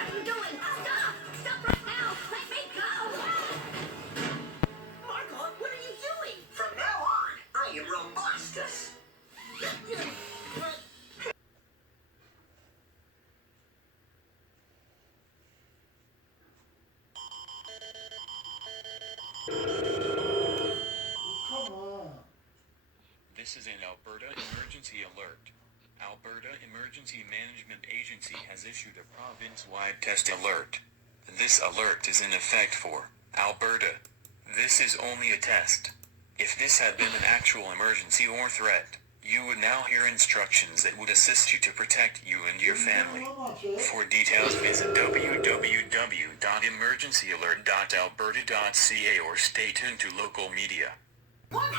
What are you doing? Stop! Stop right now! Let me go! Margot, what are you doing? From now on, I am Robustus. Come on. This is an Alberta emergency alert. Alberta Emergency Management Agency has issued a province-wide test alert. This alert is in effect for Alberta. This is only a test. If this had been an actual emergency or threat, you would now hear instructions that would assist you to protect you and your family. For details, visit www.emergencyalert.alberta.ca or stay tuned to local media. What